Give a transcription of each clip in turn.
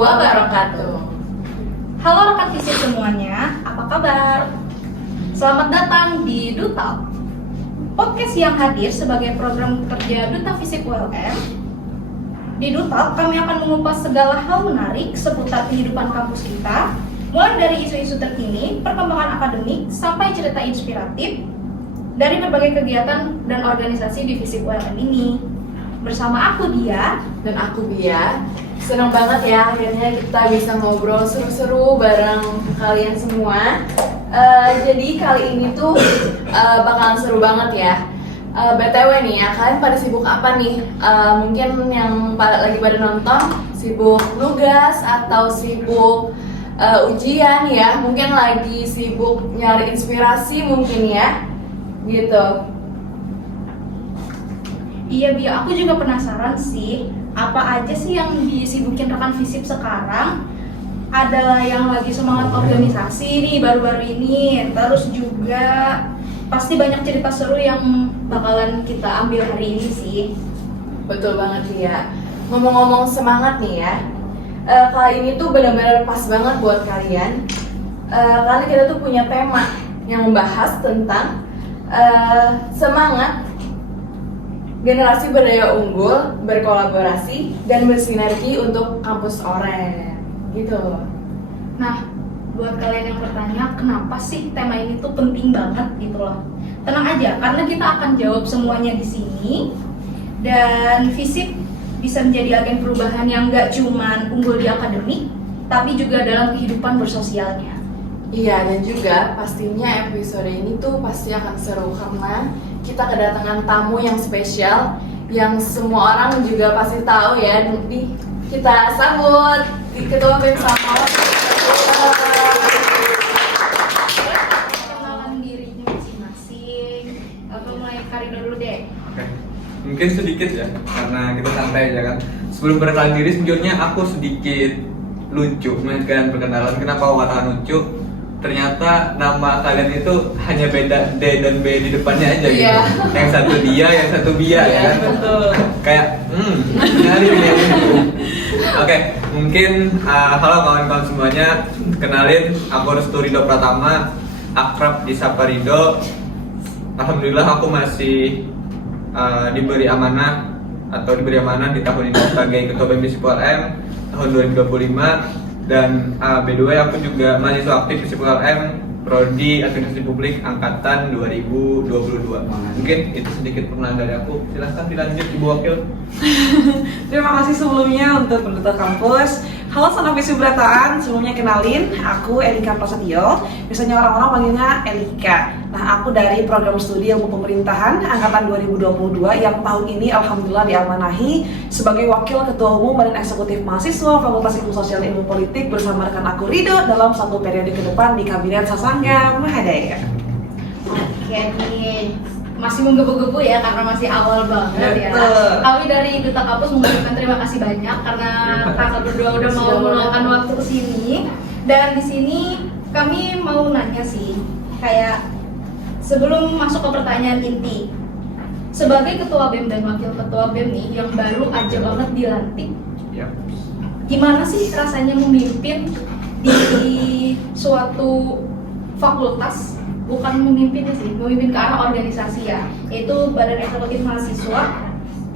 wabarakatuh. Halo rekan FISIP semuanya, apa kabar? Selamat datang di Duta, podcast yang hadir sebagai program kerja Duta FISIP ULM. Di Duta, kami akan mengupas segala hal menarik seputar kehidupan kampus kita, mulai dari isu-isu terkini, perkembangan akademik, sampai cerita inspiratif dari berbagai kegiatan dan organisasi di FISIP ULM ini. Bersama aku Dia Dan aku Bia. Senang banget ya akhirnya kita bisa ngobrol seru-seru bareng kalian semua. Jadi kali ini tuh bakalan seru banget ya. BTW nih ya, kalian pada sibuk apa nih? Mungkin yang lagi pada nonton sibuk nugas atau sibuk ujian ya. Mungkin lagi sibuk nyari inspirasi mungkin ya, gitu. Iya Bia, aku juga penasaran sih, apa aja sih yang disibukin rekan FISIP sekarang? Ada yang lagi semangat organisasi nih baru-baru ini, terus juga pasti banyak cerita seru yang bakalan kita ambil hari ini sih. Betul banget ya. Ngomong-ngomong semangat nih ya, kali ini tuh benar-benar pas banget buat kalian. Karena kita tuh punya tema yang membahas tentang semangat generasi berdaya unggul, berkolaborasi, dan bersinergi untuk kampus Oren, gitu. Nah, buat kalian yang bertanya, kenapa sih tema ini tuh penting banget gitu loh? Tenang aja, karena kita akan jawab semuanya di sini. Dan FISIP bisa menjadi agen perubahan yang gak cuman unggul di akademik, tapi juga dalam kehidupan bersosialnya. Iya, dan juga pastinya episode ini tuh pasti akan seru karena kita kedatangan tamu yang spesial yang semua orang juga pasti tahu ya. Nih, kita sambut Ketua BEM sama Kenalan dirinya masing-masing. Aku mulai Karina dulu deh. Oke, mungkin sedikit ya, karena kita santai aja kan. Sebelum perkenalan diri, sejujurnya aku sedikit lucu dengan perkenalan. Kenapa aku katakan lucu? Ternyata nama kalian itu hanya beda D dan B di depannya aja gitu. Iya. Yang satu dia, yang satu Bia ya kan. betul. Kayak, nyari nih. Oke, mungkin halo kawan-kawan semuanya. Kenalin, aku Restu Ridho Pratama, akrab disapa Ridho. Alhamdulillah aku masih diberi amanah di tahun ini sebagai Ketua BEM FISIP ULM tahun 2025. Dan by the way aku juga mahasiswa aktif FISIP ULM Prodi Administrasi Publik angkatan 2022. Mungkin itu sedikit perkenalan dari aku. Silahkan dilanjut Ibu Wakil. Terima kasih sebelumnya untuk Penduta Kampus. Halo sanak FISIP Brataan, sebelumnya kenalin, aku Elika Prasetyo. Biasanya orang-orang panggilnya Elika. Nah, aku dari program studi ilmu pemerintahan angkatan 2022 yang tahun ini alhamdulillah diamanahi sebagai Wakil Ketua Umum Badan Eksekutif Mahasiswa Fakultas Ilmu Sosial Ilmu Politik bersama rekan aku Ridho dalam satu periode ke depan di Kabinet Sasanga Mahadaya. Oke nih, masih menggebu-gebu ya karena masih awal banget ya. Betul. Kami dari Duta Kampus mengucapkan terima kasih banyak karena kakak berdua udah mau meluangkan waktu ke sini. Dan di sini kami mau nanya sih, kayak sebelum masuk ke pertanyaan inti, sebagai Ketua BEM dan Wakil Ketua BEM nih yang baru aja banget dilantik, Ya. gimana sih rasanya memimpin di suatu fakultas? Bukan memimpinnya sih, memimpin ke arah organisasi ya, yaitu Badan Eksekutif Mahasiswa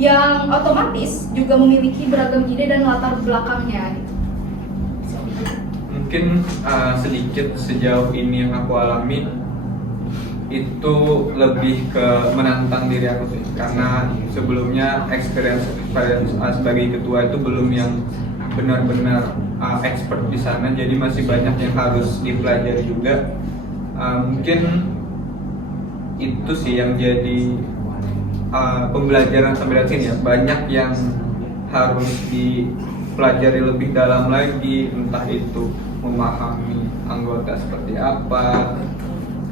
yang otomatis juga memiliki beragam ide dan latar belakangnya gitu. Mungkin sedikit sejauh ini yang aku alami itu lebih ke menantang diri aku sih, karena sebelumnya experience sebagai ketua itu belum yang benar-benar expert di sana, jadi masih banyak yang harus dipelajari juga. Mungkin itu sih yang jadi pembelajaran sampai dari sini ya, banyak yang harus dipelajari lebih dalam lagi, entah itu memahami anggota seperti apa,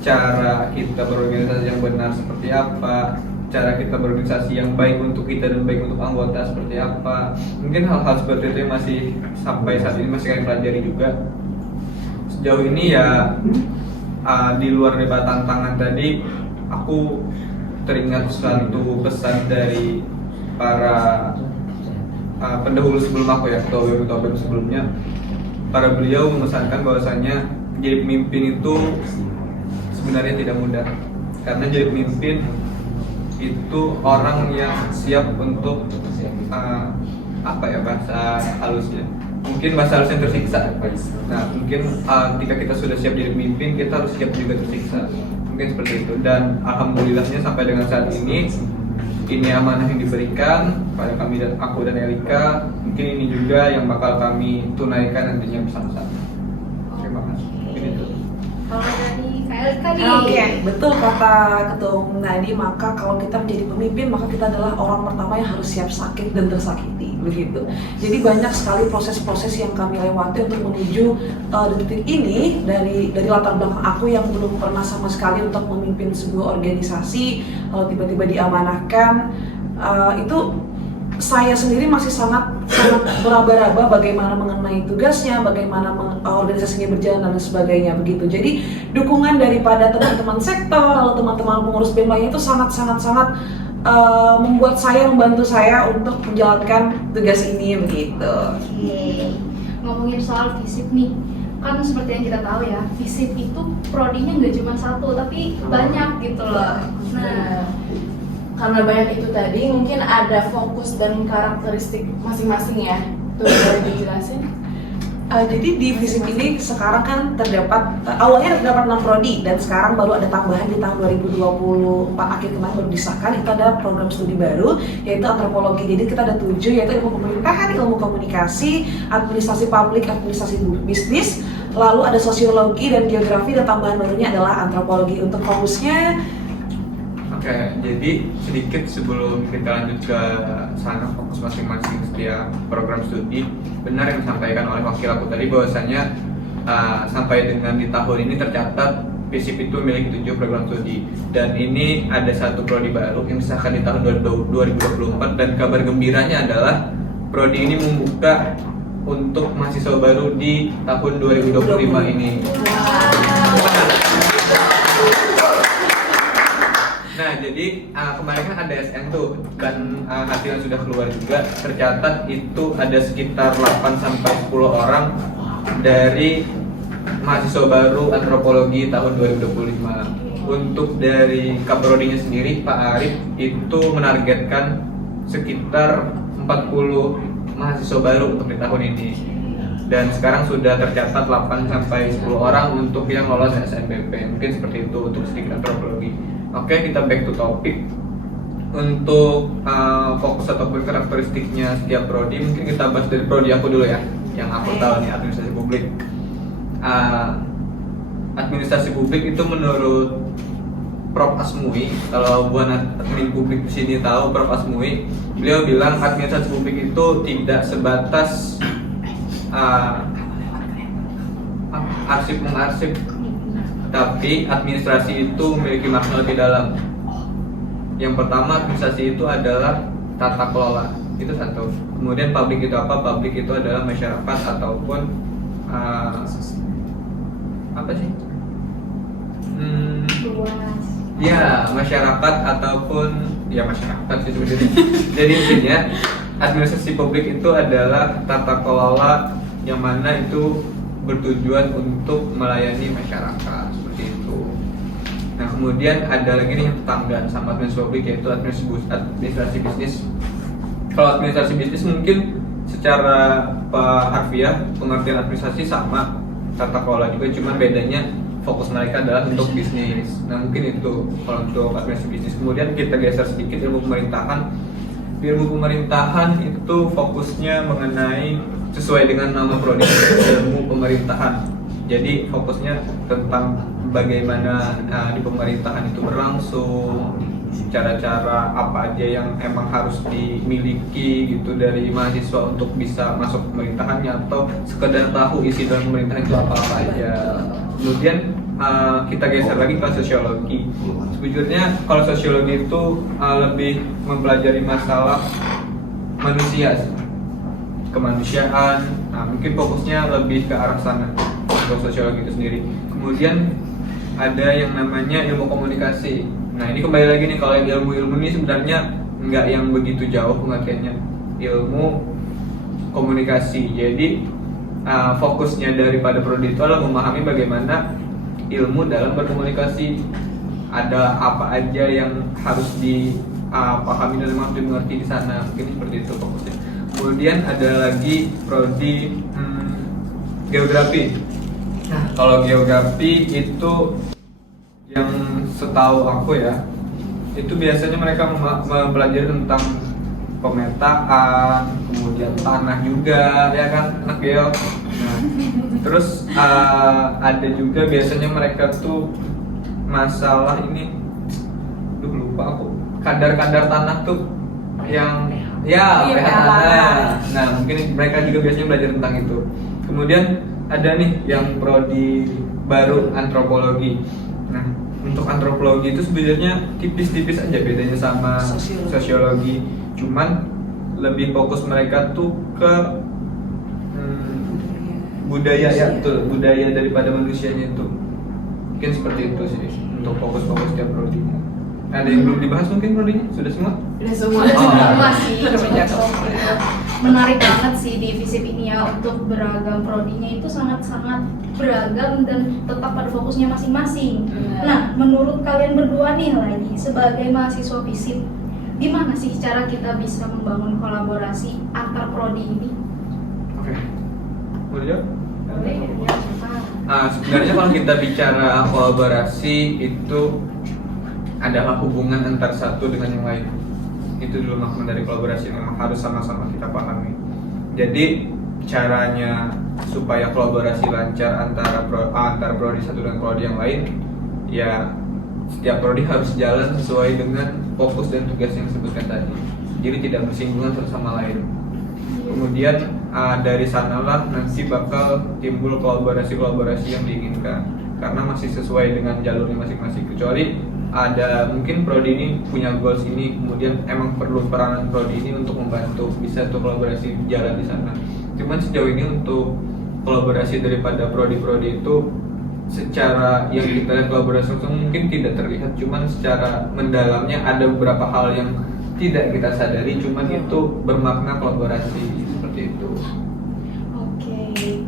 cara kita berorganisasi yang benar seperti apa, cara kita berorganisasi yang baik untuk kita dan baik untuk anggota seperti apa. Mungkin hal-hal seperti itu yang masih sampai saat ini masih kami pelajari juga. Sejauh ini ya di luar daripada tantangan tadi, aku teringat suatu pesan dari para pendahulu sebelum aku ya, ketua BEM sebelumnya, para beliau memesankan bahwasanya jadi pemimpin itu sebenarnya tidak mudah, karena jadi pemimpin itu orang yang siap untuk apa ya bahasa halusnya, mungkin bahasa halusnya tersiksa. Nah mungkin ketika kita sudah siap jadi pemimpin, kita harus siap juga tersiksa, mungkin seperti itu. Dan alhamdulillahnya sampai dengan saat ini amanah yang diberikan pada kami dan aku dan Elika, mungkin ini juga yang bakal kami tunaikan nantinya bersama-sama. Terima kasih. Mungkin itu. Kalau dari Kak Elika nih. Oke, betul kata Ketua Umum Nadi, maka kalau kita menjadi pemimpin, maka kita adalah orang pertama yang harus siap sakit dan tersakiti, begitu. Jadi banyak sekali proses-proses yang kami lewati untuk menuju detik ini, dari latar belakang aku yang belum pernah sama sekali untuk memimpin sebuah organisasi, lalu tiba-tiba diamanahkan, itu saya sendiri masih sangat beraba-raba bagaimana mengenai tugasnya, bagaimana organisasinya berjalan dan sebagainya begitu. Jadi dukungan daripada teman-teman sektor, lalu teman-teman pengurus BEM lainnya itu sangat membantu saya untuk menjalankan tugas ini begitu. Oke, ngomongin soal FISIP nih, kan seperti yang kita tahu ya, FISIP itu prodinya nggak cuma satu, tapi banyak gitu loh. Nah, Karena banyak itu tadi, mungkin ada fokus dan karakteristik masing-masing ya. Tuh boleh dijelasin? Jadi di FISIP ini sekarang kan awalnya terdapat 6 prodi, dan sekarang baru ada tambahan di tahun 2024 akhir kemarin baru disahkan, itu ada program studi baru yaitu antropologi. Jadi kita ada 7, yaitu ilmu pemerintahan, ilmu komunikasi, administrasi publik, administrasi bisnis, lalu ada sosiologi dan geografi, dan tambahan barunya adalah antropologi. Untuk fokusnya Oke, jadi sedikit sebelum kita lanjut ke sana, fokus masing-masing setiap program studi, benar yang disampaikan oleh wakil aku tadi bahwasanya sampai dengan di tahun ini tercatat FISIP itu memiliki 7 program studi, dan ini ada satu prodi baru yang disahkan di tahun 2024, dan kabar gembiranya adalah prodi ini membuka untuk mahasiswa baru di tahun 2025 ini. Nah, jadi kemarin kan ada SN tuh, dan hasil yang sudah keluar juga tercatat itu ada sekitar 8-10 orang dari mahasiswa baru antropologi tahun 2025. Untuk dari Kaprodinya sendiri, Pak Arif itu menargetkan sekitar 40 mahasiswa baru untuk di tahun ini. Dan sekarang sudah tercatat 8-10 orang untuk yang lolos SNBP. Mungkin seperti itu untuk sedikit antropologi. Oke, kita back to topic. Untuk fokus ataupun karakteristiknya setiap prodi, mungkin kita bahas dari prodi aku dulu ya, yang aku tahu nih, administrasi publik. Administrasi publik itu menurut Prof. Asmui, kalau buat admin publik di sini tahu Prof. Asmui, beliau bilang administrasi publik itu tidak sebatas arsip mengarsip, tapi administrasi itu memiliki makna lebih dalam. Yang pertama, administrasi itu adalah tata kelola, itu satu. Kemudian publik itu apa? Publik itu adalah masyarakat ataupun apa sih? Ya, masyarakat ataupun ya masyarakat sih sebenarnya. Jadi intinya administrasi publik itu adalah tata kelola yang mana itu bertujuan untuk melayani masyarakat, seperti itu. Nah, kemudian ada lagi nih yang tetangga sama administrasi publik, yaitu administrasi bisnis. Kalau administrasi bisnis mungkin secara harfiah pengertian administrasi sama, tata kelola juga, cuman bedanya fokus mereka adalah untuk bisnis. Nah, mungkin itu kalau untuk administrasi bisnis. Kemudian kita geser sedikit ilmu pemerintahan. Di ilmu pemerintahan itu fokusnya mengenai sesuai dengan nama prodi, ilmu pemerintahan. Jadi fokusnya tentang bagaimana di pemerintahan itu berlangsung, cara-cara apa aja yang emang harus dimiliki gitu dari mahasiswa untuk bisa masuk pemerintahannya, atau sekedar tahu isi dalam pemerintahan itu apa-apa aja. Kemudian kita geser lagi ke sosiologi. Sejujurnya kalau sosiologi itu lebih mempelajari masalah manusia, kemanusiaan. Nah, mungkin fokusnya lebih ke arah sana untuk sosiologi itu sendiri. Kemudian ada yang namanya ilmu komunikasi. Nah, ini kembali lagi nih, kalau yang ilmu-ilmu ini sebenarnya nggak yang begitu jauh pengertiannya. Ilmu komunikasi. Jadi fokusnya daripada prodi itu adalah memahami bagaimana ilmu dalam berkomunikasi. Ada apa aja yang harus dipahami dan harus dimengerti di sana. Mungkin seperti itu fokusnya. Kemudian ada lagi prodi geografi. Nah, kalau geografi itu yang setahu aku ya, itu biasanya mereka mempelajari tentang pemetaan, kemudian tanah juga, ya kan, anak geo. Nah, terus ada juga biasanya mereka tuh masalah ini, lupa aku, kadar-kadar tanah tuh yang ya Iya, pH pH tanah. tanah. Nah, mungkin mereka juga biasanya belajar tentang itu. Kemudian ada nih yang prodi baru, antropologi. Nah, untuk antropologi itu sebenarnya tipis-tipis aja bedanya sama sosiologi. Cuman lebih fokus mereka tuh ke budaya ya, betul, budaya daripada manusianya itu. Mungkin seperti itu sih untuk fokus-fokus tiap prodinya. Ada yang belum dibahas mungkin prodinya? Sudah semua? Udah semua. Masih menarik banget sih di FISIP ini ya, untuk beragam prodinya itu sangat-sangat beragam dan tetap pada fokusnya masing-masing. Nah, menurut kalian berdua nih lagi sebagai mahasiswa FISIP, gimana sih cara kita bisa membangun kolaborasi antar prodi ini? Oke. Boleh jawab? Boleh ya, Sebenarnya kalau kita bicara kolaborasi itu adalah hubungan antar satu dengan yang lain. Itu dulu makna dari kolaborasi, memang harus sama-sama kita pahami. Jadi caranya supaya kolaborasi lancar antara prodi satu dan prodi yang lain, ya setiap prodi harus jalan sesuai dengan fokus dan tugas yang disebutkan tadi. Jadi tidak bersinggungan satu sama lain. Kemudian dari sanalah nanti bakal timbul kolaborasi-kolaborasi yang diinginkan, karena masih sesuai dengan jalurnya masing-masing. Kecuali ada mungkin prodi ini punya goals ini, kemudian emang perlu peranan prodi ini untuk membantu bisa tuh kolaborasi jalan di sana. Cuman sejauh ini untuk kolaborasi daripada prodi-prodi itu secara yang kita lihat kolaborasi langsung mungkin tidak terlihat, cuman secara mendalamnya ada beberapa hal yang tidak kita sadari, cuman itu bermakna kolaborasi seperti itu. Oke,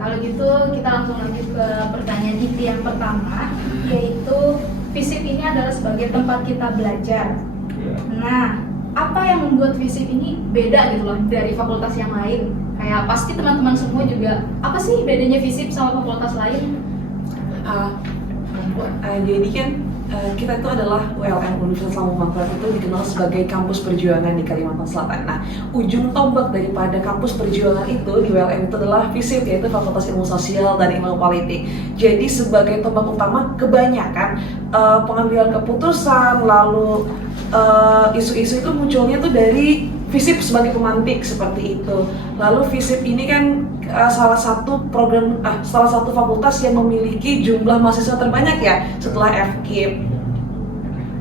kalau gitu kita langsung lanjut ke pertanyaan inti yang pertama, yaitu FISIP ini adalah sebagai tempat kita belajar. Ya. Nah, apa yang membuat FISIP ini beda gitu loh dari fakultas yang lain? Kayak pasti teman-teman semua juga, apa sih bedanya FISIP sama fakultas lain? Jadi kan kita itu adalah ULM, Universitas Islam Muhammadiyah, itu dikenal sebagai kampus perjuangan di Kalimantan Selatan. Nah, ujung tombak daripada kampus perjuangan itu di ULM itu adalah FISIP, yaitu Fakultas Ilmu Sosial dan Ilmu Politik. Jadi sebagai tombak utama, kebanyakan pengambilan keputusan, lalu isu-isu itu munculnya tuh dari FISIP sebagai pemantik seperti itu. Lalu FISIP ini kan salah satu fakultas yang memiliki jumlah mahasiswa terbanyak ya setelah FKIP.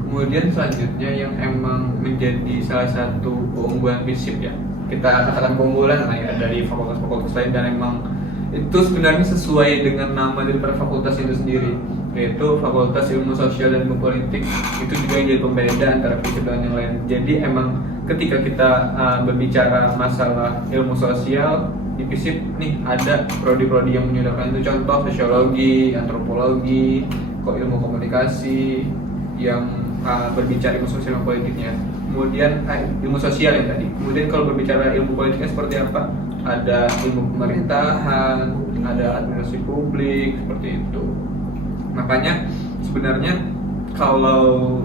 Kemudian selanjutnya yang emang menjadi salah satu keunggulan FISIP ya, kita katakan keunggulan lah ya dari fakultas-fakultas lain, dan emang itu sebenarnya sesuai dengan nama daripada fakultas itu sendiri, yaitu Fakultas Ilmu Sosial dan Ilmu Politik. Itu juga yang jadi pembeda antara FISIP dan yang lain. Jadi emang ketika kita berbicara masalah ilmu sosial di FISIP nih, ada prodi-prodi yang menyudakan itu, contoh sosiologi, antropologi, ilmu komunikasi yang berbicara ilmu sosial dan politiknya. Kemudian ilmu sosial yang tadi. Kemudian kalau berbicara ilmu politiknya seperti apa? Ada ilmu pemerintahan, ada administrasi publik, seperti itu. Makanya sebenarnya kalau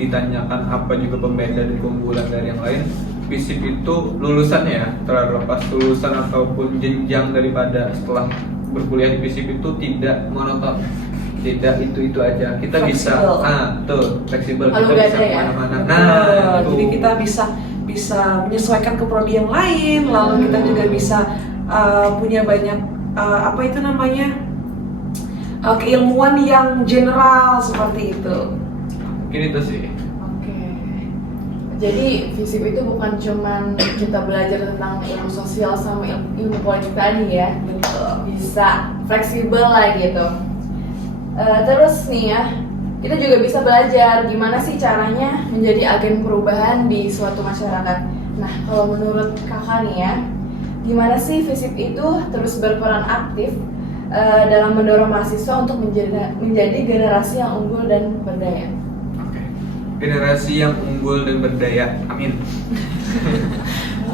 ditanyakan apa juga pembeda dan keunggulan dari yang lain, FISIP itu lulusannya ya, terlepas lulusan ataupun jenjang daripada setelah berkuliah di FISIP itu tidak monoton, tidak itu aja. Kita Flexible. bisa, fleksibel, Kalau kita nggak bisa ada ya? kemana-mana. Jadi kita bisa menyesuaikan ke prodi yang lain, lalu kita juga bisa punya banyak keilmuan yang general seperti itu. Mungkin itu sih. Oke. Jadi FISIP itu bukan cuman kita belajar tentang ilmu sosial sama ilmu politik tadi ya. Betul. Bisa fleksibel lah gitu. Terus nih ya, kita juga bisa belajar gimana sih caranya menjadi agen perubahan di suatu masyarakat. Nah, kalau menurut kakak nih ya, gimana sih FISIP itu terus berperan aktif dalam mendorong mahasiswa untuk menjadi generasi yang unggul dan berdaya. Oke. Generasi yang unggul dan berdaya, amin.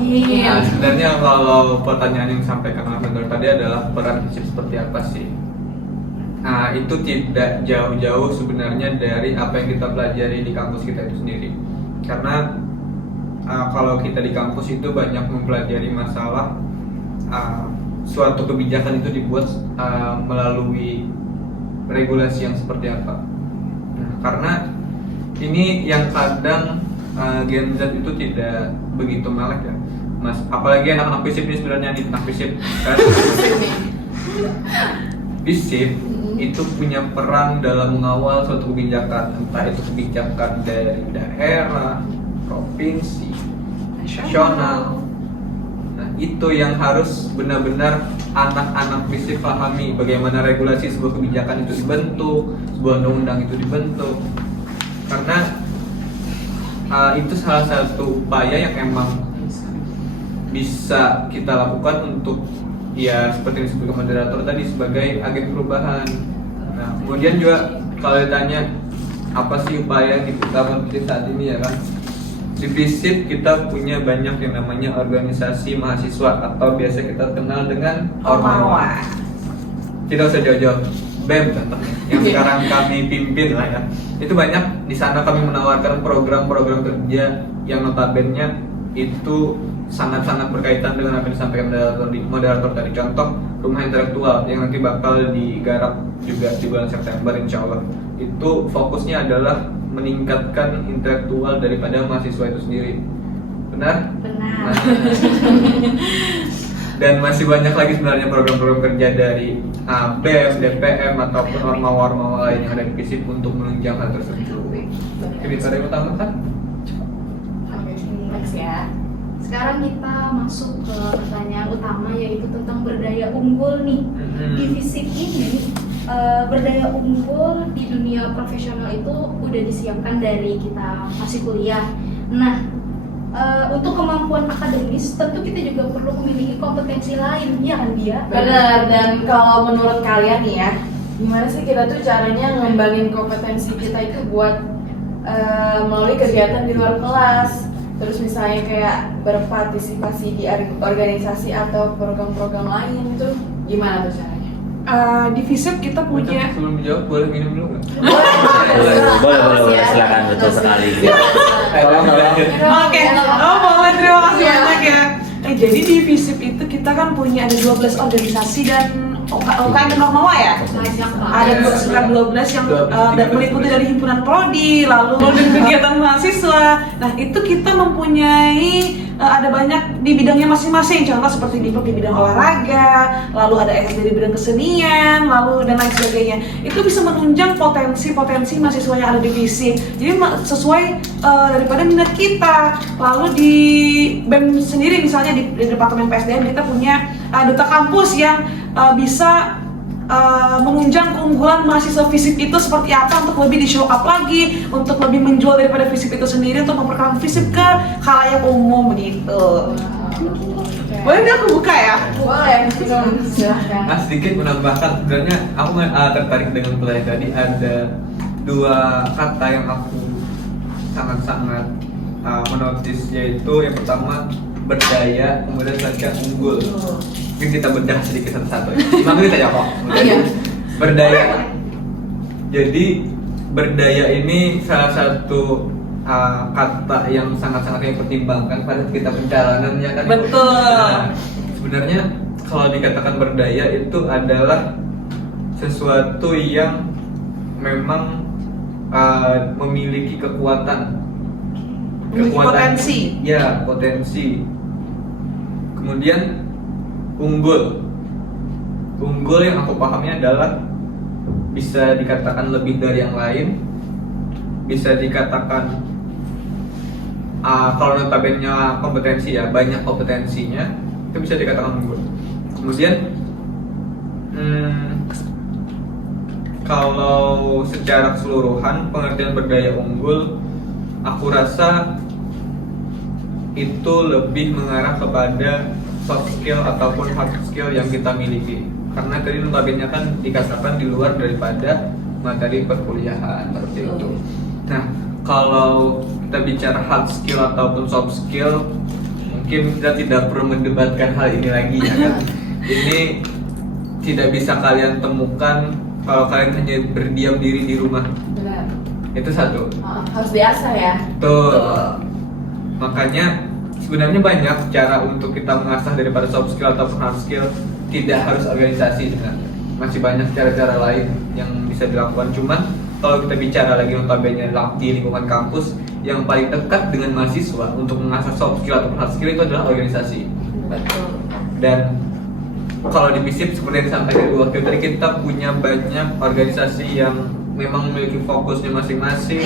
Nah, sebenarnya kalau pertanyaan yang disampaikan oleh mentor tadi adalah peran FISIP seperti apa sih? Nah, itu tidak jauh-jauh sebenarnya dari apa yang kita pelajari di kampus kita itu sendiri. Karena kalau kita di kampus itu banyak mempelajari masalah suatu kebijakan itu dibuat melalui regulasi yang seperti apa. Nah, karena ini yang kadang Gen Z itu tidak begitu melek ya, Mas. Apalagi anak-anak FISIP ini sebenarnya anak FISIP kan. FISIP itu punya peran dalam mengawal suatu kebijakan, entah itu kebijakan dari daerah, provinsi, nasional. Nah, itu yang harus benar-benar anak-anak FISIP pahami bagaimana regulasi sebuah kebijakan itu dibentuk, sebuah undang-undang itu dibentuk. Karena itu salah satu upaya yang emang bisa kita lakukan untuk ya seperti yang disebutkan moderator tadi sebagai agen perubahan. Nah, kemudian juga kalau ditanya apa sih upaya yang kita lakukan saat ini ya kan, di FISIP kita punya banyak yang namanya organisasi mahasiswa atau biasa kita kenal dengan Ormawa. Tidak usah jauh-jauh, BEM contohnya yang sekarang kami pimpin lah ya. Itu banyak di sana kami menawarkan program-program kerja yang notabene itu sangat-sangat berkaitan dengan apa yang disampaikan moderator tadi. Contoh rumah intelektual yang nanti bakal digarap juga di bulan September insya Allah. Itu fokusnya adalah meningkatkan intelektual daripada mahasiswa itu sendiri. Benar? Benar. Dan masih banyak lagi sebenarnya program-program kerja dari BEM, DPM ataupun ormawa-ormawa lain yang ada di FISIP untuk menunjang hal tersebut. Jadi ada yang mau tambahkan? Oke, next ya. Sekarang kita masuk ke pertanyaan utama yaitu tentang berdaya unggul nih. Di FISIP ini berdaya unggul di dunia profesional itu udah disiapkan dari kita masih kuliah. Nah, untuk kemampuan akademis tentu kita juga perlu memiliki kompetensi lain, ya kan dia? Benar, dan kalau menurut kalian nih ya, gimana sih kita tuh caranya ngembangin kompetensi kita itu buat melalui kegiatan di luar kelas, terus misalnya kayak berpartisipasi di organisasi atau program-program lain itu gimana tuh caranya? Di FISIP kita punya Sebelum dijawab boleh minum dulu nggak? Boleh, silakan, betul sekali. Oke, boleh, terima kasih banyak ya. Jadi di FISIP itu kita kan punya ada 12 organisasi dan UKM dan Ormawa ya? Banyak banget. Ada sekitar 12 yang meliputi dari himpunan prodi, lalu kegiatan mahasiswa. Nah, itu kita mempunyai ada banyak di bidangnya masing-masing. Contoh seperti di bidang olahraga, lalu ada SD di bidang kesenian, lalu dan lain sebagainya. Itu bisa menunjang potensi-potensi mahasiswa yang ada di FISIP. Jadi sesuai daripada minat kita. Lalu di BEM sendiri misalnya di Departemen PSDM kita punya duta kampus yang bisa menunjang keunggulan mahasiswa FISIP itu seperti apa untuk lebih di show up lagi, untuk lebih menjual daripada FISIP itu sendiri, untuk memperkenalkan FISIP ke khalayak umum begitu. Boleh nggak aku buka ya? Boleh, silahkan. Nah, sedikit menambahkan, sebenarnya aku tertarik dengan pertanyaan tadi. Ada dua kata yang aku sangat-sangat menotis, yaitu yang pertama berdaya, kemudian selanjutnya unggul. Mungkin kita bedah sedikit satu-satu ya. 5 menit aja kok. Berdaya. Jadi berdaya ini salah satu kata yang sangat-sangat yang pertimbangkan pada kita perjalanannya kan. Betul. Nah, sebenarnya kalau dikatakan berdaya itu adalah sesuatu yang memang memiliki kekuatan. Potensi. Ya, potensi. Kemudian unggul yang aku pahami adalah bisa dikatakan lebih dari yang lain, bisa dikatakan kalau notabene kompetensi ya, banyak kompetensinya, itu bisa dikatakan unggul. Kemudian kalau secara keseluruhan pengertian berdaya unggul, aku rasa itu lebih mengarah kepada soft skill ataupun hard skill yang kita miliki. Karena tadi notabene kan dikatakan di luar daripada materi perkuliahan seperti itu. Nah, kalau kita bicara hard skill ataupun soft skill, mungkin kita tidak perlu mendebatkan hal ini lagi ya kan. Ini tidak bisa kalian temukan kalau kalian hanya berdiam diri di rumah. Benar. Itu satu. Harus biasa ya. Tuh. Makanya sebenarnya banyak cara untuk kita mengasah daripada soft skill ataupun hard skill. Tidak harus organisasi sebenarnya. Masih banyak cara-cara lain yang bisa dilakukan. Cuman kalau kita bicara lagi notabene di lingkungan kampus, yang paling dekat dengan mahasiswa untuk mengasah soft skill atau hard skill itu adalah organisasi. Betul. Dan kalau di FISIP seperti yang disampaikan di wakil tadi, kita punya banyak organisasi yang memang memiliki fokusnya masing-masing,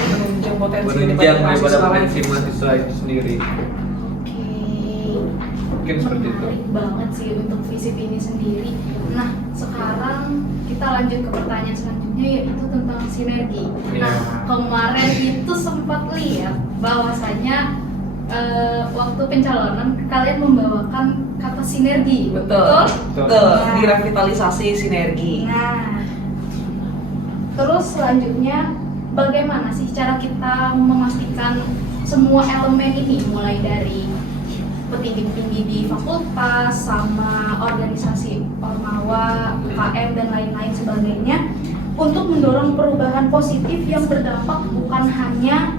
menunjang daripada potensi mahasiswa itu sendiri. Mungkin seperti itu. Menarik banget sih untuk FISIP ini sendiri. Nah, sekarang kita lanjut ke pertanyaan selanjutnya, yaitu tentang sinergi. Nah, kemarin itu sempat lihat bahwasanya waktu pencalonan kalian membawakan kata sinergi. Betul. Nah. Direvitalisasi sinergi. Nah, terus selanjutnya bagaimana sih cara kita memastikan semua elemen ini, mulai dari petinggi-petinggi di fakultas sama organisasi Ormawa, UKM dan lain-lain sebagainya, untuk mendorong perubahan positif yang berdampak bukan hanya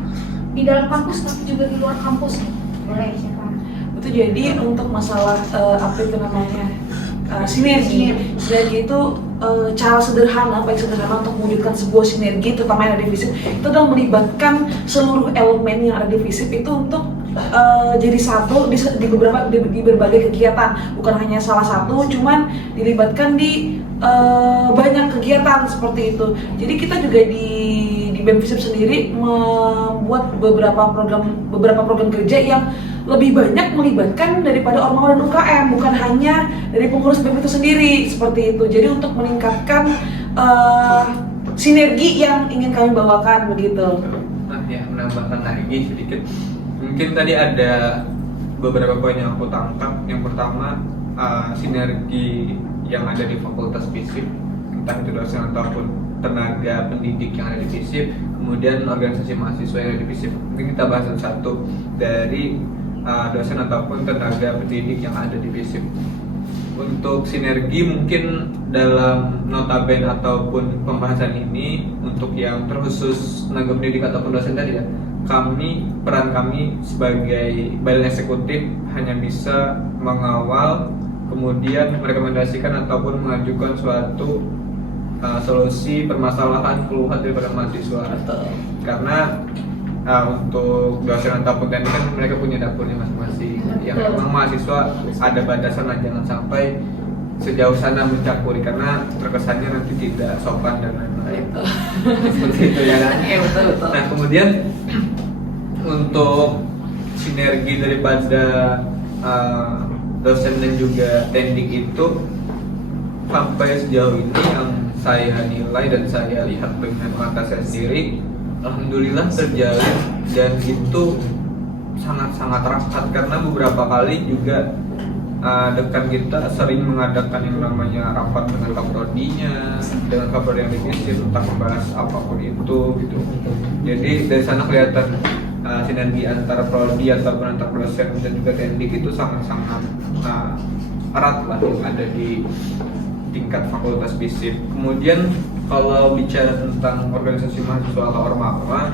di dalam kampus tapi juga di luar kampus. Boleh siapa? Itu jadi untuk masalah apa itu namanya sinergi itu cara sederhana, baik sederhana untuk mewujudkan sebuah sinergi, terutama yang ada di FISIP, itu adalah melibatkan seluruh elemen yang ada di FISIP itu untuk jadi satu di berbagai kegiatan, bukan hanya salah satu, cuman dilibatkan di banyak kegiatan seperti itu. Jadi kita juga di BEM FISIP sendiri membuat beberapa program kerja yang lebih banyak melibatkan daripada Ormawa dan UKM, bukan hanya dari pengurus BEM itu sendiri, seperti itu. Jadi untuk meningkatkan sinergi yang ingin kami bawakan begitu. Nah ya, menambahkan lagi sedikit. Mungkin tadi ada beberapa poin yang aku tangkap. Yang pertama, sinergi yang ada di fakultas FISIP, entah itu dosen ataupun tenaga pendidik yang ada di FISIP, kemudian organisasi mahasiswa yang ada di FISIP. Mungkin kita bahas satu dari dosen ataupun tenaga pendidik yang ada di FISIP. Untuk sinergi mungkin dalam notaben ataupun pembahasan ini, untuk yang terkhusus tenaga pendidik ataupun dosen tadi ya, peran kami sebagai badan eksekutif hanya bisa mengawal, kemudian merekomendasikan ataupun mengajukan suatu solusi permasalahan keluhan daripada mahasiswa. Karena untuk dosen ataupun teknik kan mereka punya dapurnya masing-masing. Yang memang mahasiswa ada batasan, jangan sampai sejauh sana mencampuri karena terkesannya nanti tidak sopan dan lain-lain. Seperti itu ya kan? Betul. Nah kemudian untuk sinergi daripada dosen dan juga teknik itu sampai sejauh ini yang saya nilai dan saya lihat dengan mata saya sendiri, alhamdulillah terjalin dan itu sangat-sangat rapat, karena beberapa kali juga dekan kita sering mengadakan yang namanya rapat dengan kaprodinya, dengan kaprodi yang divisi tentang membahas apapun itu gitu. Jadi dari sana kelihatan sinergi antara prodi ataupun antar dosen dan juga teknik itu sangat-sangat erat lah yang ada di tingkat fakultas FISIP. Kemudian kalau bicara tentang organisasi mahasiswa atau Ormawa,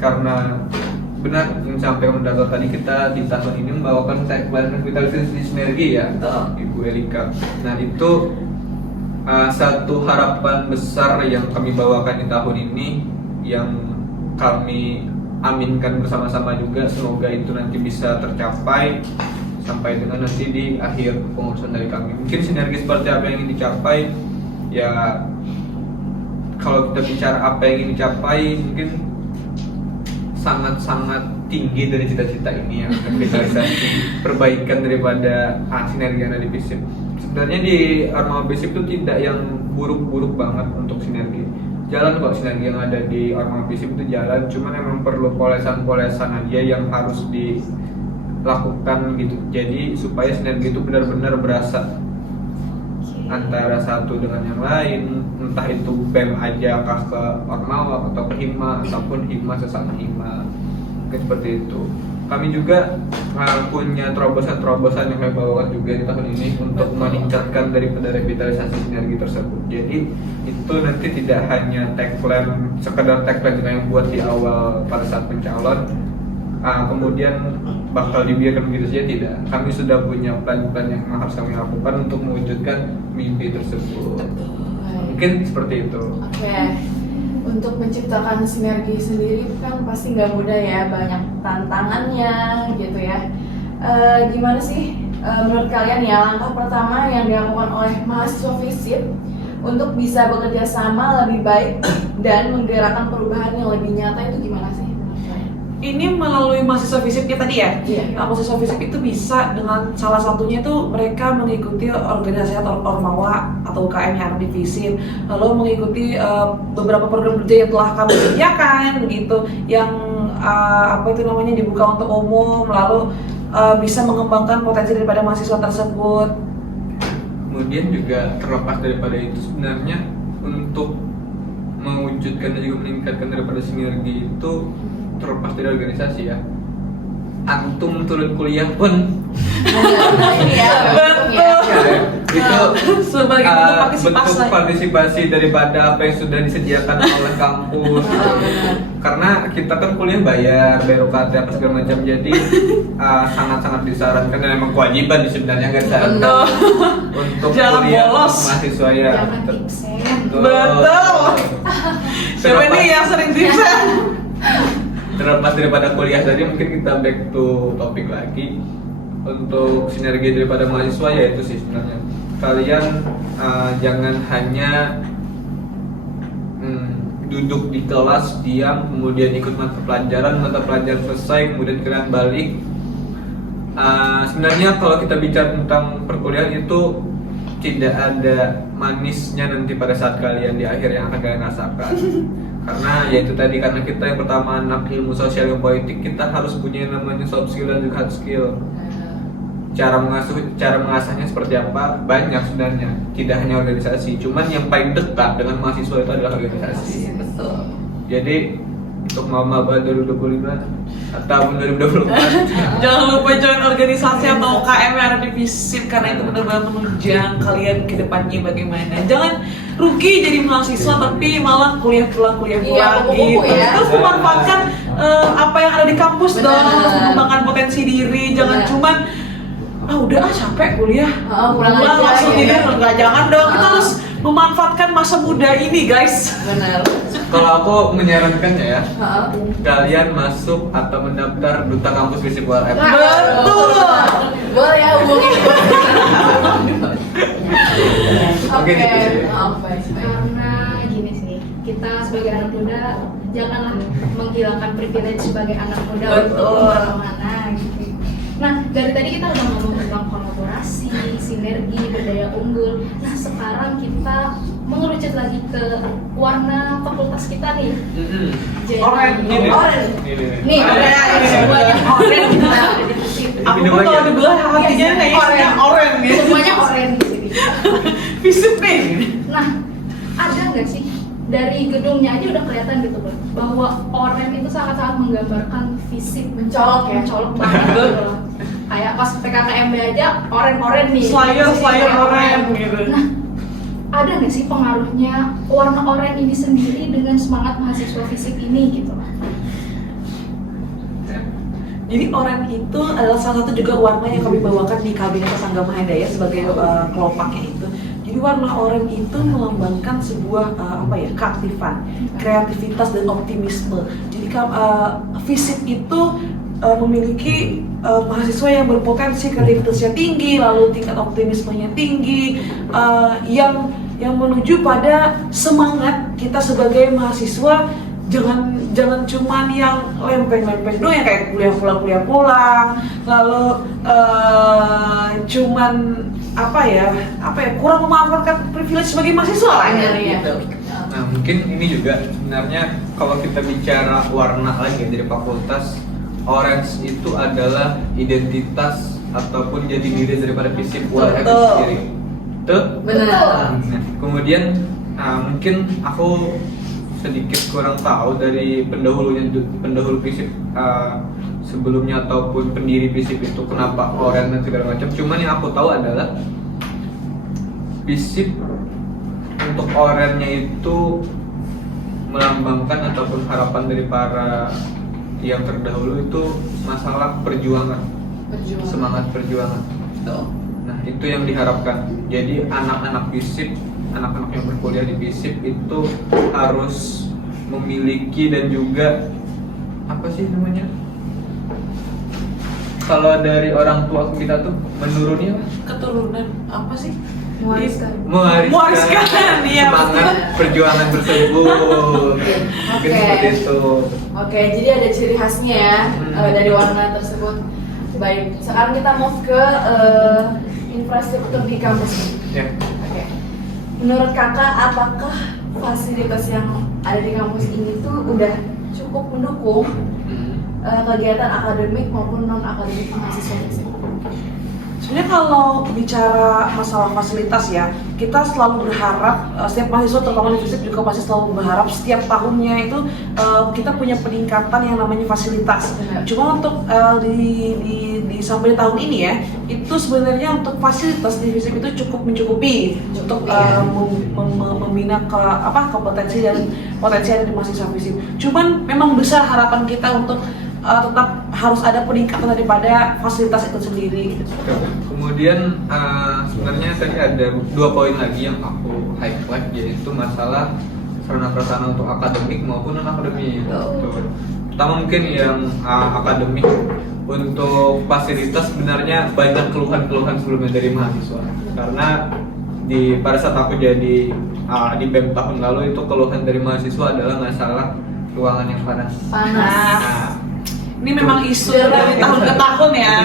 karena benar yang sampai mendapat tadi, kita di tahun ini membawakan tagline revitalisasi sinergi ya, Ibu Elika. Nah itu satu harapan besar yang kami bawakan di tahun ini, yang kami aminkan bersama-sama juga, semoga itu nanti bisa tercapai sampai dengan nanti di akhir pengurusan dari kami. Mungkin sinergi seperti apa yang ingin dicapai, ya kalau kita bicara apa yang ingin dicapai mungkin sangat-sangat tinggi dari cita-cita ini ya, revitalisasi perbaikan daripada sinergi yang ada di FISIP. Sebenarnya di Ormawa FISIP itu tidak yang buruk-buruk banget untuk sinergi. Jalan kok sinergi yang ada di Ormawa FISIP itu jalan, cuman memang perlu polesan-polesan aja yang harus lakukan gitu. Jadi supaya sinergi itu benar-benar berasa antara satu dengan yang lain, entah itu BEM aja kah ke Ormawa atau ke Hima ataupun Hima sesama Hima, seperti itu. Kami juga punya terobosan-terobosan yang kami bawakan juga di tahun ini untuk meningkatkan daripada revitalisasi sinergi tersebut. Jadi itu nanti tidak hanya tagline, sekedar tagline yang buat di awal pada saat pencalon, kemudian bakal dibiarkan begitu saja, tidak. Kami sudah punya plan-plan yang harus kami lakukan untuk mewujudkan mimpi tersebut. Mungkin seperti itu. Oke. Untuk menciptakan sinergi sendiri kan pasti nggak mudah ya, banyak tantangannya gitu ya. Gimana sih menurut kalian ya langkah pertama yang dilakukan oleh mahasiswa FISIP untuk bisa bekerja sama lebih baik dan menggerakkan perubahan yang lebih nyata itu gimana sih? Ini melalui mahasiswa FISIP-nya tadi ya? Iya. Nah, mahasiswa FISIP itu bisa dengan salah satunya itu mereka mengikuti organisasi atau Ormawa atau UKM yang ada di FISIP, lalu mengikuti beberapa program kerja yang telah kami sediakan gitu, yang dibuka untuk umum, lalu bisa mengembangkan potensi daripada mahasiswa tersebut. Kemudian juga terlepas daripada itu, sebenarnya untuk mewujudkan dan juga meningkatkan daripada sinergi itu terlepas dari organisasi ya, antum turun kuliah pun Ini ya, itu Sebagai bentuk bentuk partisipasi daripada apa yang sudah disediakan oleh kampus. Karena kita kan kuliah bayar UKT apa segala macam, jadi sangat-sangat disarankan dan memang kewajiban sebenarnya nggak disarankan untuk Jangan kuliah bolos. mahasiswa ya. Jangan tipsen. Betul. Siapa nih yang sering tipsen? Terlepas daripada kuliah tadi, mungkin kita back to topik lagi. Untuk sinergi daripada mahasiswa ya itu sih sebenarnya, kalian jangan hanya duduk di kelas diam kemudian ikut mata pelajaran selesai kemudian kalian balik. Sebenarnya kalau kita bicara tentang perkuliahan itu tidak ada manisnya nanti pada saat kalian di akhir yang akan kalian rasakan. Karena ya itu tadi, karena kita yang pertama anak ilmu sosial dan politik, kita harus punya yang namanya soft skill dan juga hard skill. Cara mengasahnya seperti apa banyak sebenarnya, tidak hanya organisasi, cuman yang paling dekat dengan mahasiswa itu adalah organisasi. Betul. Jadi untuk maba 2025 atau 2024 Jangan lupa join organisasi atau UKM yang ada di FISIP, karena itu benar-benar menunjang kalian ke depannya bagaimana. Jangan rugi jadi mahasiswa tapi malah kuliah pulang Iya, gitu. kupu-kupu ya. Terus memanfaatkan apa yang ada di kampus Benar. dong, untuk mengembangkan potensi diri. Jangan Benar. cuman udah capek kuliah, pulang aja langsung gitu. tidur. Enggak, jangan dong. Kita harus memanfaatkan masa muda ini, guys. Benar. kalau aku menyarankannya ya, Heeh. kalian masuk atau mendaftar duta kampus FISIP ULM. Betul. Boleh ya hubungi. Oke, gitu sih. Baik. Karena gini sih, kita sebagai anak muda janganlah menghilangkan privilege sebagai anak muda untuk Betul. kemana-mana gitu. Nah, dari tadi kita udah ngomong tentang kolaborasi, sinergi, budaya unggul. Nah, sekarang kita mengerucut lagi ke warna fakultas kita nih. Jadi, Oranye. Oranye. Nih, oranye, semuanya oranye. Nah, udah diputih. Aku Minum pun aja. kalau dibelah hatinya kayaknya oren gitu. Semuanya oranye di sini. FISIP nih. Nah, ada nggak sih dari gedungnya aja udah kelihatan gitu Bang, bahwa oren itu sangat-sangat menggambarkan fisik, Mencolok ya? mencolok banget gitu loh. Kayak pas PKKMB aja oren-oren nih. Slayer Fisik oren gitu. Nah, ada nggak sih pengaruhnya warna oren ini sendiri dengan semangat mahasiswa fisik ini gitu? Jadi oren itu adalah salah satu juga warna yang kami bawakan di Kabinet Sangga Mahendaya sebagai kelopaknya itu. Jadi warna oren itu melambangkan sebuah keaktifan, kreativitas dan optimisme. Jadi FISIP itu memiliki mahasiswa yang berpotensi kreativitasnya tinggi, lalu tingkat optimismenya tinggi, yang menuju pada semangat kita sebagai mahasiswa. Jangan cuman yang lempeng-lempeng doang, yang kayak kuliah pulang, lalu cuman kurang memanfaatkan privilege sebagai mahasiswa lah ya, gitu. Nah mungkin ini juga sebenarnya kalau kita bicara warna lagi dari fakultas, orange itu adalah identitas ataupun jati diri daripada FISIP ULM itu Betul. sendiri. Betul? Benar. Nah, kemudian mungkin aku sedikit kurang tahu dari pendahulu FISIP sebelumnya ataupun pendiri FISIP itu kenapa orange dan segala macam. Cuman yang aku tahu adalah FISIP untuk orange-nya itu melambangkan ataupun harapan dari para yang terdahulu itu masalah perjuangan, semangat perjuangan. Nah, itu yang diharapkan. Jadi anak-anak FISIP, anak-anak yang berkuliah di FISIP itu harus memiliki dan juga apa sih namanya? Kalau dari orang tua kita tuh menurunnya Keturunan apa sih? mewariskan iya, semangat perjuangan tersebut. Mungkin Oke. seperti itu. Oke, jadi ada ciri khasnya ya dari warna tersebut. Baik, sekarang kita move ke infrastruktur di kampus. Ya. Oke. Menurut kakak, apakah fasilitas yang ada di kampus ini tuh udah cukup mendukung kegiatan akademik maupun non akademik mahasiswa FISIP? Sebenarnya kalau bicara masalah fasilitas ya, kita selalu berharap setiap mahasiswa terutama di FISIP juga pasti selalu berharap setiap tahunnya itu kita punya peningkatan yang namanya fasilitas. Benar. Cuma untuk sampai tahun ini ya, itu sebenarnya untuk fasilitas di FISIP itu cukup mencukupi untuk membina kompetensi dan potensi yang ada di mahasiswa FISIP. Cuman memang besar harapan kita untuk tetap harus ada peningkatan daripada fasilitas itu sendiri. Kemudian sebenarnya tadi ada 2 poin lagi yang aku highlight, yaitu masalah sarana prasarana untuk akademik maupun non akademik. Pertama mungkin yang akademik, untuk fasilitas sebenarnya banyak keluhan-keluhan sebelumnya dari mahasiswa, karena pada saat aku jadi di BEM tahun lalu itu keluhan dari mahasiswa adalah masalah ruangan yang panas. Nah, Ini memang isu dari tahun ke tahun ya.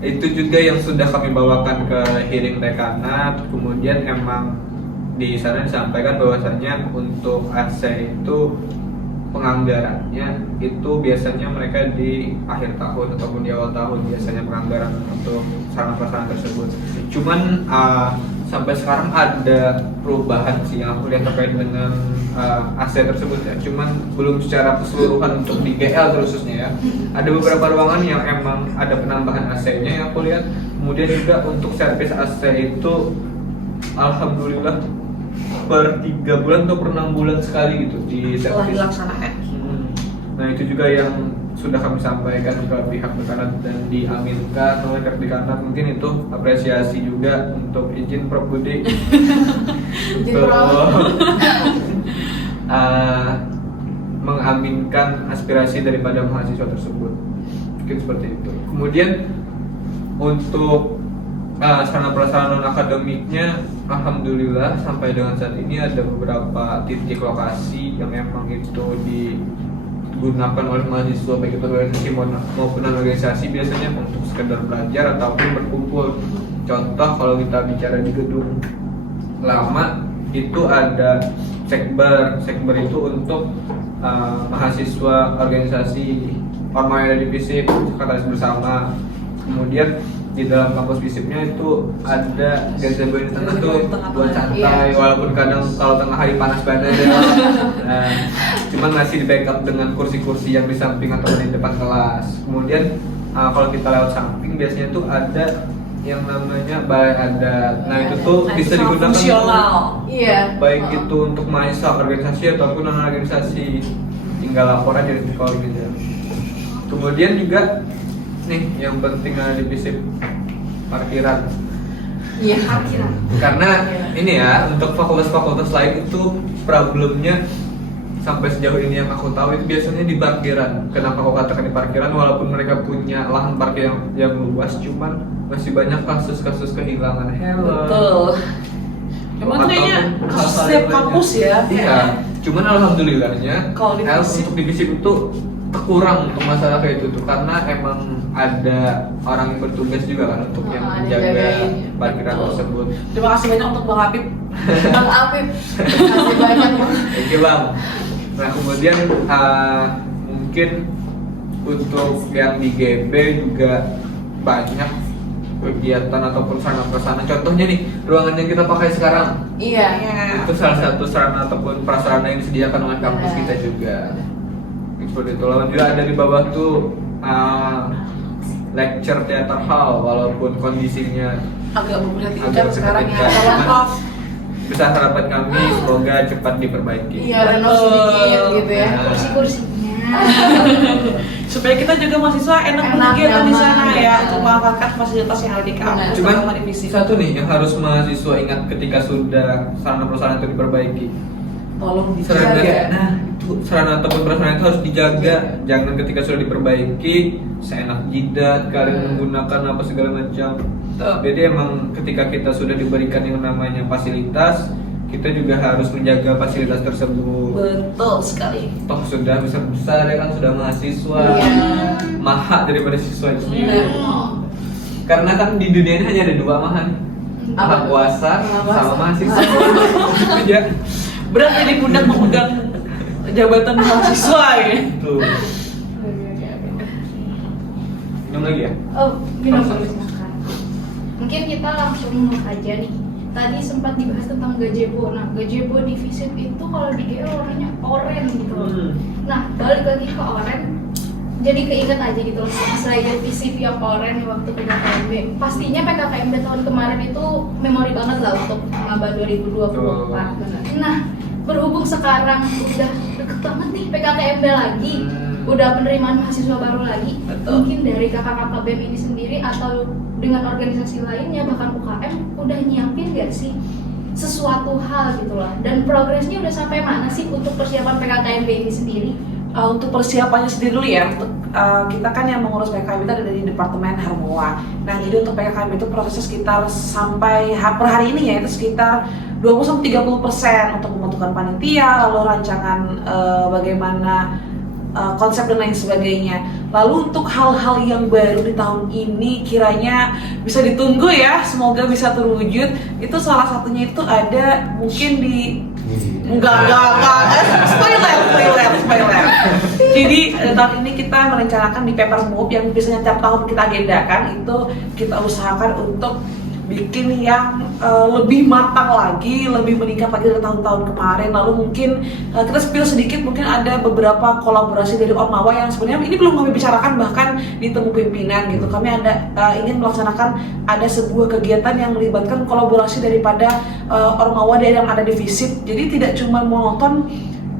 Itu juga yang sudah kami bawakan ke hearing dekanat. Kemudian emang di sana disampaikan bahwasannya untuk AC itu penganggarannya itu biasanya mereka di akhir tahun ataupun di awal tahun biasanya penganggaran untuk sarana prasarana tersebut. Cuman sampai sekarang ada perubahan sih yang aku lihat terkait dengan AC tersebut ya. Cuman belum secara keseluruhan untuk di GL khususnya ya. Ada beberapa ruangan yang emang ada penambahan AC-nya yang aku lihat. Kemudian juga untuk servis AC itu alhamdulillah per 3 bulan atau per 6 bulan sekali gitu di Setelah servis. dilaksanakan. Nah itu juga yang sudah kami sampaikan ke pihak dekanat dan diaminkan oleh pihak dekanat. Mungkin itu apresiasi juga untuk izin Prof Budi untuk mengaminkan aspirasi daripada mahasiswa tersebut. Mungkin seperti itu. Kemudian untuk sarana prasarana non akademiknya, alhamdulillah sampai dengan saat ini ada beberapa titik lokasi yang memang itu digunakan oleh mahasiswa baik itu organisasi maupun non organisasi, biasanya untuk sekedar belajar ataupun berkumpul. Contoh kalau kita bicara di gedung lama itu ada sekber itu untuk mahasiswa organisasi ormas yang ada di FISIP, sekretaris bersama. Kemudian di dalam kampus FISIP-nya itu ada gazebo di tengah tuh buat santai, walaupun kadang kalau tengah hari panas banget ya. Cuman masih di backup dengan kursi-kursi yang di samping atau di depan kelas. Kemudian kalau kita lewat samping biasanya tuh ada yang namanya balai adat. Nah itu tuh bisa digunakan fungsional. Iya. baik itu untuk mahasiswa organisasi ataupun non organisasi, tinggal lapor aja di sekolah gitu. Kemudian juga nih yang penting ada di FISIP, parkiran. Iya, parkiran. Karena ini ya, untuk fakultas-fakultas lain itu problemnya sampai sejauh ini yang aku tahu itu biasanya di parkiran. Kenapa aku katakan di parkiran? Walaupun mereka punya lahan parkir yang luas, cuman masih banyak kasus-kasus kehilangan helm. Betul. Emang tuh kayaknya kasus setiap kampus ya. Iya. Cuman alhamdulillahnya Kalau di helm FISIP untuk di FISIP itu kurang untuk masalah kayak itu tuh, karena emang ada orang yang bertugas juga kan untuk yang menjaga dijagain. parkiran Betul. tersebut. Terima kasih banyak untuk Bang Apip. Bang Apip, masih banyak Bang. Oke bang. Nah kemudian mungkin untuk yang di GB juga banyak kegiatan ataupun sarana prasarana. Contohnya nih, ruangan yang kita pakai sekarang Iya. itu salah satu sarana ataupun prasarana yang disediakan oleh kampus kita juga. Seperti itu. Lalu juga ada di bawah tuh lecture theater hall, walaupun kondisinya Agak memprihatinkan agak sekarang ya. memprihatinkan. Kalau Cuman maaf. besar harapan kami semoga cepat diperbaiki. Iya, renov sedikit gitu ya. Nah. Kursi-kursinya. Supaya kita juga mahasiswa enak Enak, berkegiatan di sana nyaman. ya, untuk memanfaatkan fasilitas yang ada di kampus. Cuman terutama di FISIP. satu nih yang harus mahasiswa ingat ketika sudah sarana prasarana itu diperbaiki. Tolong Sarana, dijaga. nah itu sarana ataupun prasarana itu harus dijaga. Jangan ketika sudah diperbaiki seenak jidat kalian menggunakan apa segala macam. Jadi emang ketika kita sudah diberikan yang namanya fasilitas, kita juga harus menjaga fasilitas tersebut. Betul sekali. Toh sudah besar-besar ya kan, sudah mahasiswa, mahal daripada siswa itu sendiri. Karena kan di dunia ini hanya ada dua maha nih. Maha kuasa sama mahasiswa. Ya. Berat jadi pundak memegang jabatan mahasiswa ya. Tuh. Minum lagi ya? Oh, minum dulu silakan. Mungkin kita langsung aja nih. Tadi sempat dibahas tentang gazebo. Nah, gazebo di FISIP itu kalau di GL warnanya oranye gitu loh. Nah, balik lagi ke oranye. Jadi keinget aja gitu loh, selain FISIP yang oranye waktu PKKMB. Pastinya PKKMB tahun kemarin itu memori banget lah untuk maba 2024. Nah, berhubung sekarang udah deket banget nih PKKMB lagi, udah penerimaan mahasiswa baru lagi. Mungkin dari kakak-kakak BEM ini sendiri atau dengan organisasi lainnya bahkan UKM udah nyiapin gak sih sesuatu hal gitu lah, dan progresnya udah sampai mana sih untuk persiapan PKKMB ini sendiri? Untuk persiapannya sendiri dulu ya, untuk kita kan yang mengurus PKKMB itu ada di Departemen Harmoa. Nah, jadi untuk PKKMB itu prosesnya sekitar sampai per hari ini ya, itu sekitar 20-30% untuk pembentukan panitia, lalu rancangan bagaimana konsep dan lain sebagainya. Lalu untuk hal-hal yang baru di tahun ini kiranya bisa ditunggu ya, semoga bisa terwujud. Itu salah satunya itu ada mungkin di enggak spoiler. Jadi tahun ini kita merencanakan di paper move yang biasanya tiap tahun kita agendakan, itu kita usahakan untuk bikin yang lebih matang lagi, lebih meningkat lagi dari tahun-tahun kemarin. Lalu mungkin kita spill sedikit, mungkin ada beberapa kolaborasi dari Ormawa yang sebenarnya ini belum kami bicarakan bahkan di temu pimpinan gitu. Kami ada ingin melaksanakan ada sebuah kegiatan yang melibatkan kolaborasi daripada Ormawa yang ada di FISIP. Jadi tidak cuma monoton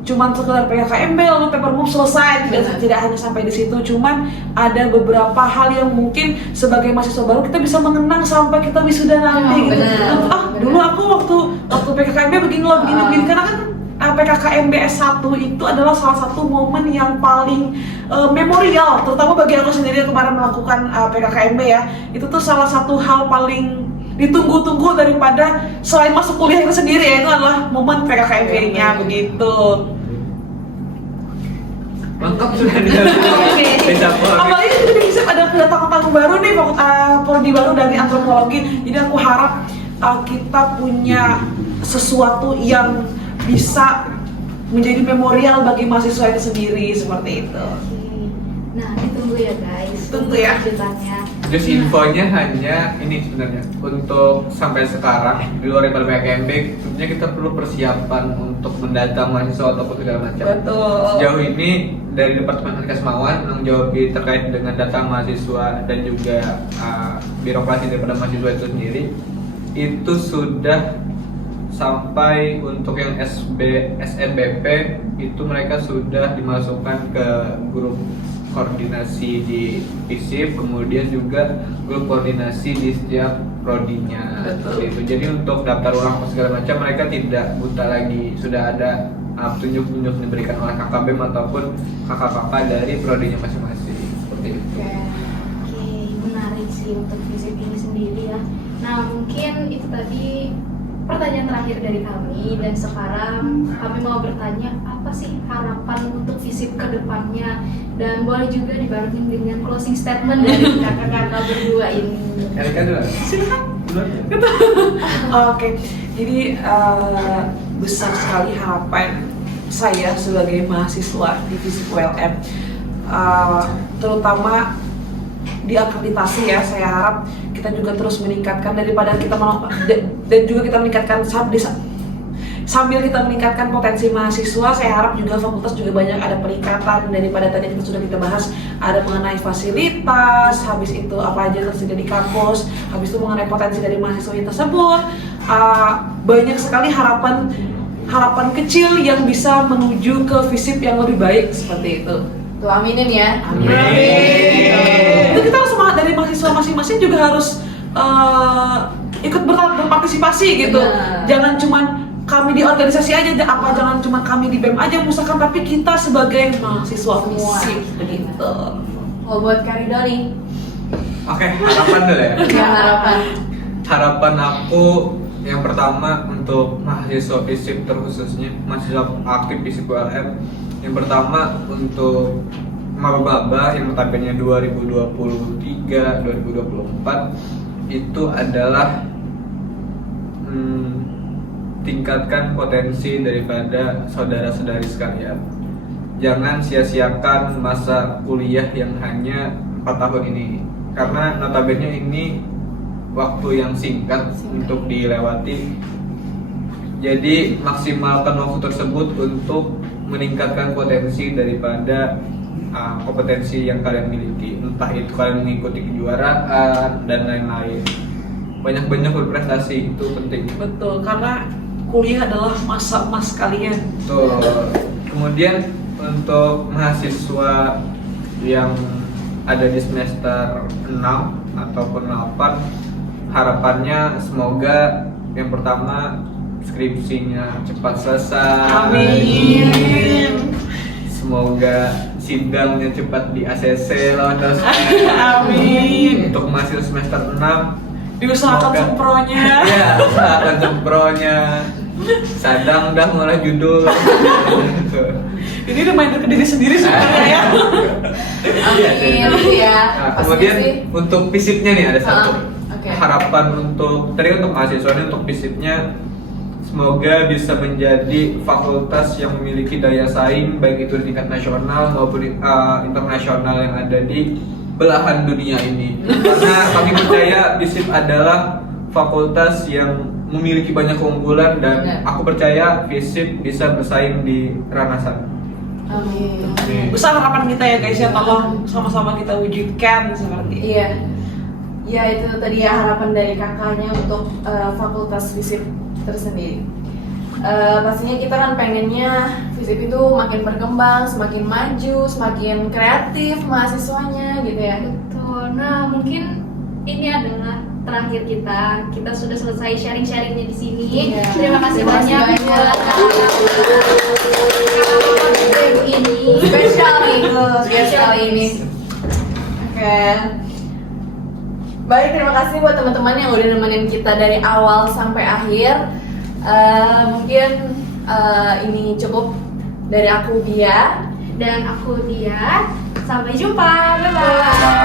cuman sekedar PKKMB lalu paper move selesai, tidak hanya sampai di situ. Cuman ada beberapa hal yang mungkin sebagai mahasiswa baru kita bisa mengenang sampai kita wisuda nanti gitu. Dulu aku waktu PKKMB begini karena kan PKKMB S1 itu adalah salah satu momen yang paling memorial, terutama bagi aku sendiri yang kemarin melakukan PKKMB ya. Itu tuh salah satu hal paling ditunggu-tunggu daripada selain masuk kuliah itu sendiri ya, itu adalah momen PKKMB-nya begitu. Lengkap sudah bisa Apalagi kita bisa ada kedatangan tamu baru nih, prodi baru dari antropologi. Jadi aku harap kita punya sesuatu yang bisa menjadi memorial bagi mahasiswa itu sendiri seperti itu. Nah, ditunggu ya guys. Tunggu ya. Lanjutannya. Just infonya hanya ini sebenarnya untuk sampai sekarang di luar daripada PKKMB tentunya kita perlu persiapan untuk mendatang mahasiswa ataupun segala macam. Betul. Sejauh ini dari Departemen Kesmawan menanggung jawab terkait dengan data mahasiswa dan juga birokrasi daripada mahasiswa itu sendiri itu sudah sampai untuk yang SNBP itu mereka sudah dimasukkan ke grup koordinasi di FISIP, kemudian juga grup koordinasi di setiap prodinya. Itu. Jadi untuk daftar ulang segala macam mereka tidak buta lagi, sudah ada petunjuk-petunjuk diberikan oleh KKBM ataupun kakak-kakak dari prodinya masing-masing. Seperti itu. Oke, menarik sih untuk FISIP ini sendiri ya. Nah, mungkin itu tadi pertanyaan terakhir dari kami, dan sekarang kami mau bertanya apa sih harapan untuk FISIP ke depannya, dan boleh juga dibarengin dengan closing statement dari kakak-kakak berdua ini. Erika dulu. Silakan. Oke, jadi besar sekali harapan saya sebagai mahasiswa di FISIP ULM. terutama di akreditasi ya. Saya harap kita juga terus meningkatkan daripada kita dan juga kita meningkatkan sambil kita meningkatkan potensi mahasiswa. Saya harap juga fakultas juga banyak ada peningkatan daripada tadi kita bahas, ada mengenai fasilitas, habis itu apa aja tersedia di kampus, habis itu mengenai potensi dari mahasiswa tersebut. Banyak sekali harapan kecil yang bisa menuju ke FISIP yang lebih baik seperti itu. Tuh aminin ya. Amin. Itu kita harus semangat dari mahasiswa masing-masing juga harus ikut berpartisipasi gitu. Benar. Jangan cuman kami di organisasi aja, jangan cuma kami di BEM aja misalkan, tapi kita sebagai mahasiswa Semua. FISIP begitu. Kalau buat Karido nih, Oke, harapan dulu ya. yang harapan. Harapan aku yang pertama untuk mahasiswa FISIP terkhususnya mahasiswa aktif FISIP ULM, yang pertama untuk maba-maba yang notabene 2023-2024 itu adalah tingkatkan potensi daripada saudara-saudari sekalian. Jangan sia-siakan masa kuliah yang hanya 4 tahun ini, karena notabene ini waktu yang singkat untuk dilewati. Jadi maksimalkan waktu tersebut untuk meningkatkan potensi daripada kompetensi yang kalian miliki, entah itu kalian mengikuti kejuaraan dan lain-lain. Banyak-banyak berprestasi, itu penting. Betul, karena kuliah adalah masa emas kalian. Betul. Kemudian untuk mahasiswa yang ada di semester 6 ataupun 8, harapannya semoga yang pertama skripsinya cepat selesai. Amin. Semoga sidangnya cepat di ACC lawan dosen. Amin. Untuk mahasiswa semester 6, Diusahakan semoga- sempronya. ya, usahakan sempronya. Sadang dah mulai judul. Ini reminder ke diri sendiri sebenarnya ya. Amin ya. Nah, Pastinya kemudian sih. untuk FISIP-nya nih ada satu. Oke. Harapan untuk tadi untuk mahasiswanya, untuk FISIP-nya semoga bisa menjadi fakultas yang memiliki daya saing baik itu di tingkat nasional maupun internasional yang ada di belahan dunia ini. Karena kami percaya FISIP adalah fakultas yang memiliki banyak keunggulan dan Benar. aku percaya FISIP bisa bersaing di ranah sana. Amin. Besar harapan kita ya guys ya, tolong sama-sama kita wujudkan seperti itu. Iya. Ya itu tadi ya harapan dari kakaknya untuk fakultas FISIP tersendiri. Pastinya kita kan pengennya FISIP itu makin berkembang, semakin maju, semakin kreatif mahasiswanya gitu ya. Betul. Nah, mungkin ini adalah terakhir kita. Kita sudah selesai sharing-sharingnya di sini. Iya. Terima kasih Terima kasih banyak banyak. buat ini. Spesial nih, spesial ini. Oke. Baik, terima kasih buat teman-teman yang udah nemenin kita dari awal sampai akhir. Mungkin ini cukup dari aku Bia. Dan aku Dia. Sampai jumpa. Bye bye.